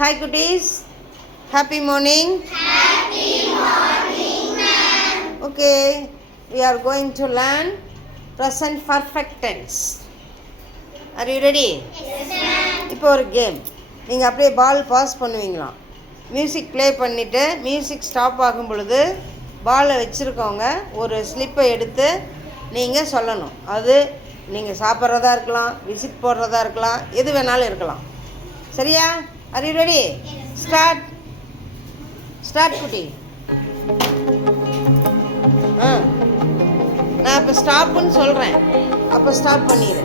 Hi cuties. Happy morning. Happy morning, ma'am. Okay, we are going to learn present perfect tense. Are you ready? Yes, ma'am. இப்போ ஒரு கேம். நீங்கள் அப்படியே பால் பாஸ் பண்ணுவீங்களாம். Music play பண்ணிவிட்டு music stop ஆகும் பொழுது பாலை வச்சுருக்கவங்க ஒரு ஸ்லிப்பை எடுத்து நீங்கள் சொல்லணும். அது நீங்கள் சாப்பிட்றதா இருக்கலாம், விசிட் போடுறதா இருக்கலாம், எது வேணாலும் இருக்கலாம். சரியா? Are you ready? Start. Start குட்டி. நான் இப்போ ஸ்டாப்புன்னு சொல்கிறேன், அப்போ ஸ்டாப் பண்ணிடு.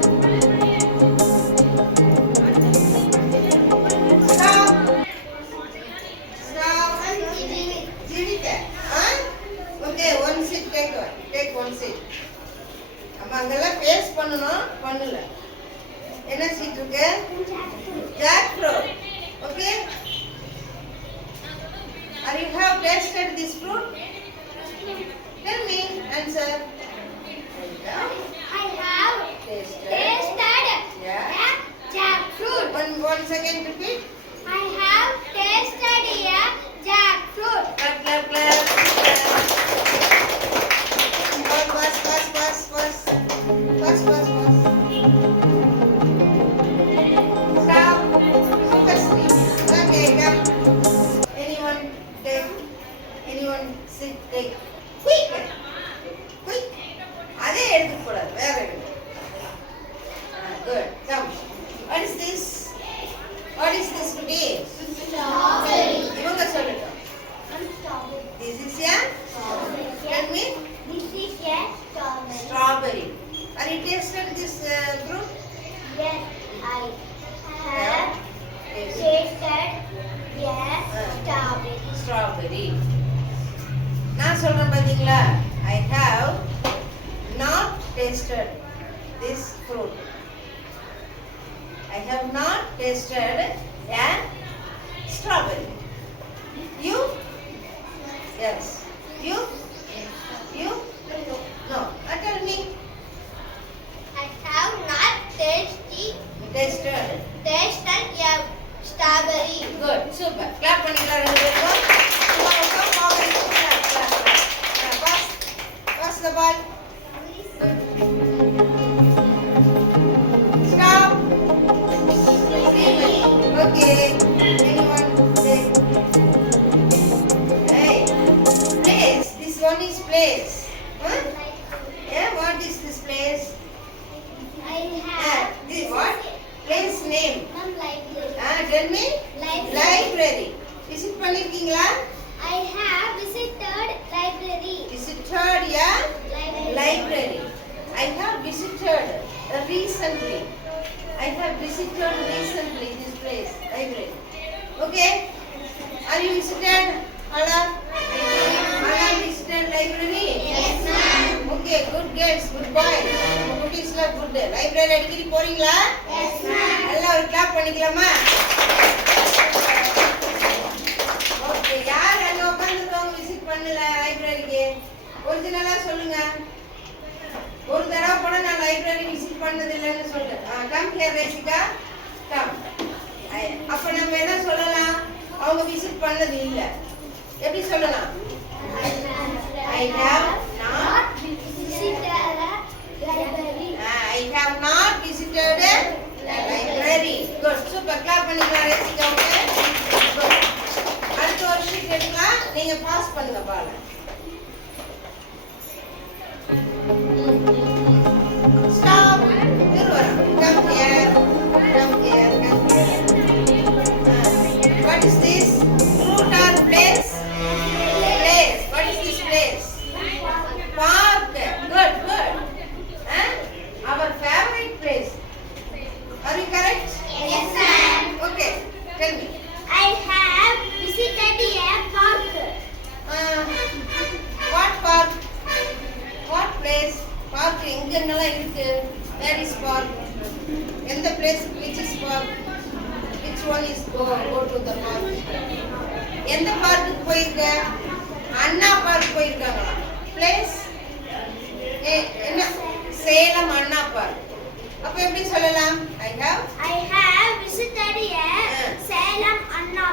Okay, one seat take one seat. நம்ம அங்கெல்லாம் பேஸ் பண்ணணும், பண்ணல. என்ன சீட் இருக்கு? Jack fruit. Okay? Are you have tasted this fruit? Tell me, answer. I have tasted jackfruit. One second, repeat. I have tasted a jackfruit. Clap, clap, clap. Pass, pass, pass, pass. Pass, pass, pass. Stop. Super speed. Okay, come. Anyone sit, take. Quick. Quick. அதே எடுத்துக்கூடாது, வேற எடுத்து. Good. Come. What is this? What is this today? Strawberry. இவங்க சொல்லட்டும். Strawberry. This is a tell me. This is a strawberry. Strawberry. Are you tasted this fruit? Yes, I have tasted a strawberry. Strawberry. நான் சொல்றேன் பாத்தீங்களா? I have not tasted this fruit. I have not tasted a strawberry. You? Yes. You? You? No. Tell me. I have not tasted Tasted. a strawberry. Good. Super. Clap பண்ணிக்கலாம் ரெண்டு பேரும். Pass the ball. Stop. Okay. Anyone take? Hey. Place. This one is place. Huh? Yeah. What is this place? I have This what? Place name. some library. Tell me. Library. Visit பண்ணிருக்கீங்களா? I have visited library. Visited a library. I have visited recently. I have visited recently this place, library. Okay? Are you visited? Ala? Ala visited library? Yes, ma'am. Okay, good girls, good boys. Good is good. Library அடிக்கடி போறீங்களா? Yes, ma'am. எல்லாம் ஒரு கிளாப் பண்ணிக்கலாமா? ஓகே, யார் அங்க உட்கார்ந்துருக்கவங்க விசிட் பண்ணல லைப்ரரிக்கு? ஒரிஜினலா சொல்லுங்க. ஒரு தடவை கூட நான் லைப்ரரி விசிட் பண்ணது இல்லைன்னு சொல்லு. Come here Rasika, come. அப்ப நம்ம என்ன சொல்லலாம்? அவங்க விசிட் பண்ணது இல்ல. எப்படி சொல்லலாம்? I have not visited a library. I have not visited a library. Good. Super. Clap பண்ணிக்கலாம் ரேசிகாவுக்கு. Good. அடுத்த ஒரு ஷீட் எடுக்கலாம். நீங்க பாஸ் பண்ணுங்க பால. Stop. திருவரம். Come here. Come here. Come here. What is this? Fruit or place? Place. What is this place? Park. Good. Good. Our favorite place. Are you correct? Yes, ma'am. Okay. Tell me. I have visited a park. What park? What place? Park எங்கெங்கெல்லாம் இருக்கு? Where is park? எந்த place? Which is park? Which one is go to the park? எந்த பார்க்குக்கு போயிருக்க? அண்ணா பார்க் போயிருக்காங்களா? Place? என்ன? சேலம் அண்ணா பார்க். அப்ப எப்படி சொல்லலாம்? I have visited a Salem Anna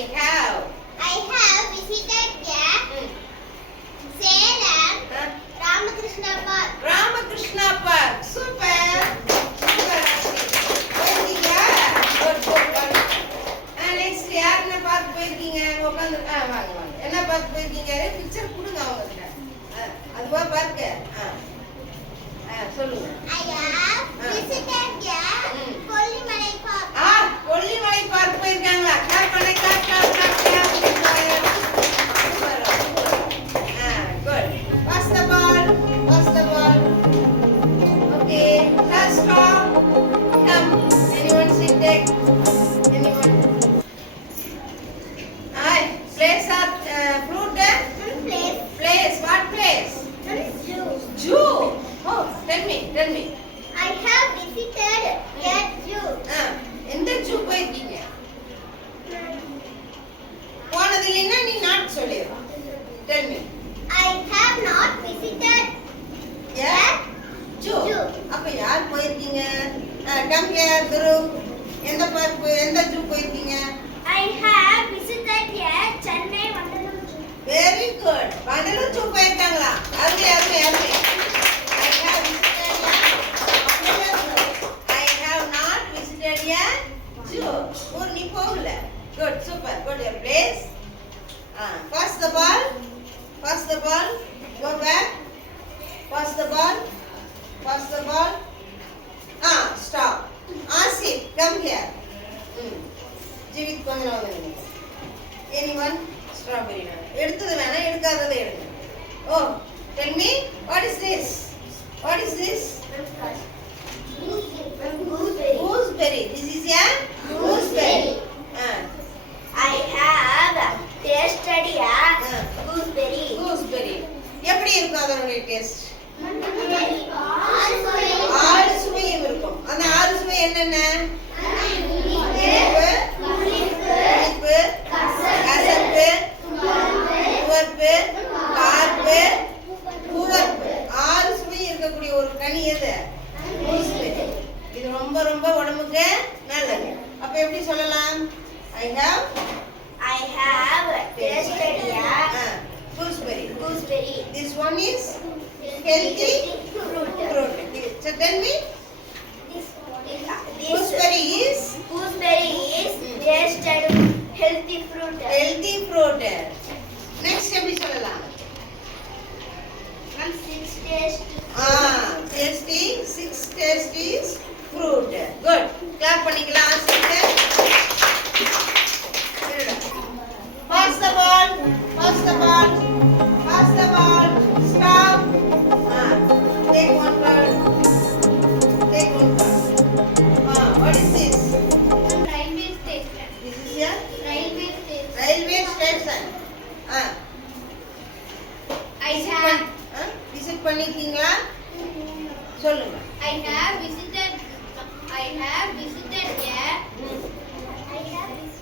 I have visited Salem Ramakrishna Park. Ramakrishna park. Super super. போயிருக்கீங்க? Good good. நெக்ஸ்ட் யார் என்ன பார்க் போயிருக்கீங்க? உட்காந்து வாங்க வாங்க. என்ன பார்க் போயிருக்கீங்க? பிக்சர் கொடுங்க அவங்ககிட்ட. அதுவா பார்க்? சொல்லுங்க. I have visited Kollimalai Park. Kollimalai park போயிருக்காங்களா? கிளாப் பண்ணி clap clap clap clap. Super super. Good. Pass the ball. Pass the ball. Okay. Last stop. Come. Anyone sit there? Anyone? Hi. Place or fruit? Place. Place. What place? Zoo. Zoo. Oh, tell me. Tell me. I have visited a zoo. எந்த zoo போயிருக்கீங்க? போனது இல்லைன்னா நீ நாட் சொல்லிடு. Tell me. I have not visited Yeah. Zoo. Zoo. அப்ப யார் போயிருக்கீங்க? Come here, Guru. எந்த பார்க் எந்த ஜூ போயிருக்கீங்க? I have visited Chennai Vandalam Zoo. Very good. Vandalur zoo போயிருக்காங்களா? அருமை அருமை அருமை. I have visited Vandalam Zoo. I have not visited a zoo. நீ போகல. Good, super. Go to your place. Pass the ball. Pass the ball. Go back. Pass the ball. Pass the ball. Stop. Asif, come here. Jeevith கொஞ்சம் வாங்க. Anyone? Strawberry. எடுத்தது வேணா எடுக்காததை எடுங்க. Oh, tell me, what is this? What is this? Gooseberry. Gooseberry. This is a gooseberry. I have tasted gooseberry. Gooseberry. எப்படி இருக்கும் அதனுடைய taste? Gooseberry. ஆறு சுவையும் இருக்கும். அந்த ஆறு சுவை என்னென்ன? இனிப்பு, புளிப்பு, கசப்பு, துவர்ப்பு, கார்ப்பு, உவர்ப்பு. ஆறு சுவை இருக்கக்கூடிய ஒரு கனி எது? கூஸ்பெரி. இது ரொம்ப ரொம்ப உடம்புக்கு நல்லது. அப்ப எப்படி சொல்லலாம்? I have tasted gooseberry. gooseberry. This one is healthy fruit. fruit. So tell me, This gooseberry is gooseberry is tasted healthy fruit. healthy fruit. Next எப்படி சொல்லலாம்? And six taste. Tasty, six tasties fruit. Good. Clap பண்ணிக்கலாம். Pass the ball. Pass the ball. Pass the ball. Stop. Take one card. Take one card. What is this? Railway station. This is a Railway station. railway station. I have visit பண்ணிருக்கீங்களா? சொல்லுங்க. I have visited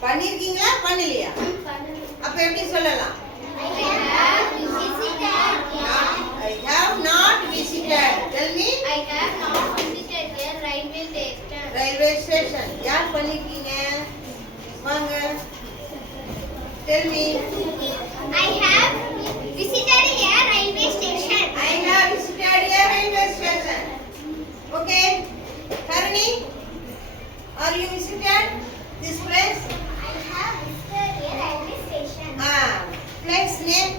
பண்ணிருக்கீங்களா? பண்ணலையா? அப்ப எப்படி சொல்லலாம்? I have not visited. Tell me. I have not visited a railway station. Railway station. யார் பண்ணிருக்கீங்க? வாங்க. Tell me. I have visited a railway station. I have visited a railway station. Okay. Harini, are you visited this place? I have visited a railway station. Place name.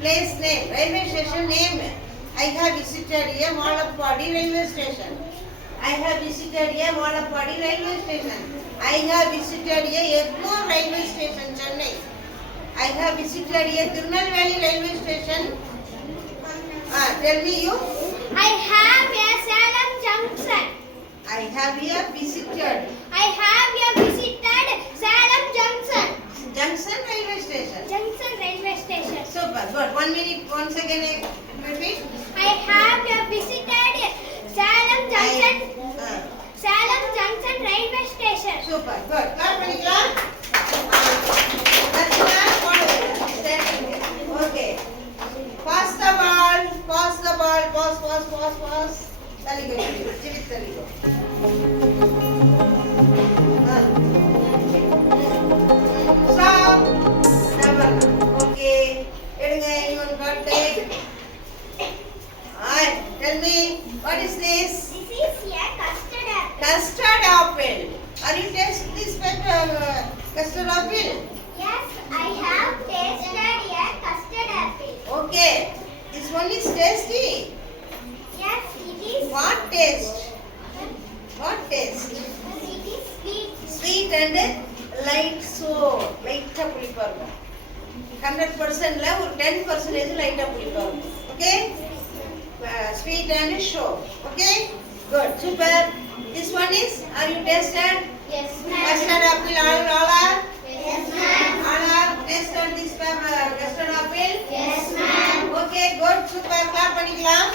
Place name. Railway station name. I have visited a Malapadi railway station. I have visited a Malapadi railway station. I have visited a Egmore railway station, Chennai. I have visited a Tirunelveli railway station. Tell me you. I have a Salem Junction. I have here visited I have a visited Salem Junction. Junction railway station. Junction railway station. Super. Good. 1 minute. Once again. Repeat. I have a visited Salem Junction. Salem Junction railway station. Super. Good. Clap பண்ணிக்கலாம். That's okay. Pass the ball. Pass the ball. Pass. Taligo. Jivit taligo. apple? Yes, I have tasted a custard apple. Okay. This one is tasty. Yes, it is. What taste? What taste? It is sweet. Sweet and light sour. Light புளிப்பா இருக்கும். 100% ல ஒரு 10% லைட்டா புளிப்பா இருக்கும். Okay? Sweet and sour. Okay? Good. Super. This one is, are you tasted? Yes, Custard apple, all are? Yes, ma'am. All are tasted this custard apple? Yes, ma'am. Okay, good. Super. Clap பண்ணிக்கலாம்.